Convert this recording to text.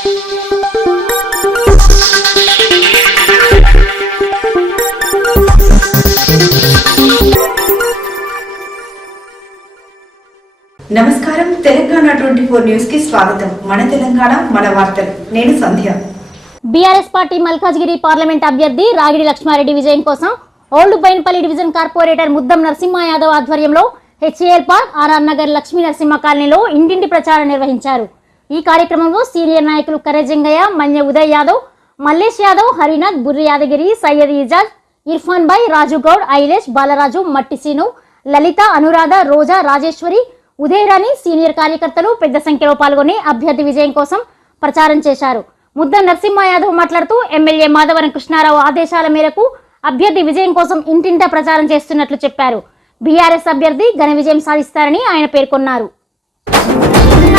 నమస్కారం. Telangana twenty four న్యూస్కి స్వాగతం. మన తెలంగాణ మన వార్తలు. నేను Sandhya. BRS party Malkajgiri parliament అభ్యర్థి రాగిడి లక్ష్మారెడ్డి విజయం కోసం old Bowenpally division corporator Muddam Narasimha Yadav ఆధ్వర్యంలో HAL park RR Nagar Lakshmi Narasimha కాలనీలో ఇంటింటి ప్రచారం నిర్వహించారు. ఈ కార్యక్రమంలో సీనియర్ నాయకులు కరజంగయ్య మన్య ఉదయ్ యాదవ్ మల్లేష్ యాదవ్ హరినాథ్ బుర్రి యాదగిరి సయ్యద్ ఇజాజ్ ఇర్ఫాన్ బాయ్ రాజు గౌడ్ ఐలేష్ బాలరాజు మట్టి సీను లలిత అనురాధ రోజా రాజేశ్వరి ఉదయరాణి సీనియర్ కార్యకర్తలు పెద్ద సంఖ్యలో పాల్గొని అభ్యర్థి విజయం కోసం ప్రచారం చేశారు. ముద్ద నరసింహ యాదవ్ మాట్లాడుతూ ఎమ్మెల్యే మాధవరం కృష్ణారావు ఆదేశాల మేరకు అభ్యర్థి విజయం కోసం ఇంటింటా ప్రచారం చేస్తున్నట్లు చెప్పారు. బీఆర్ఎస్ అభ్యర్థి ఘన విజయం సాధిస్తారని ఆయన పేర్కొన్నారు.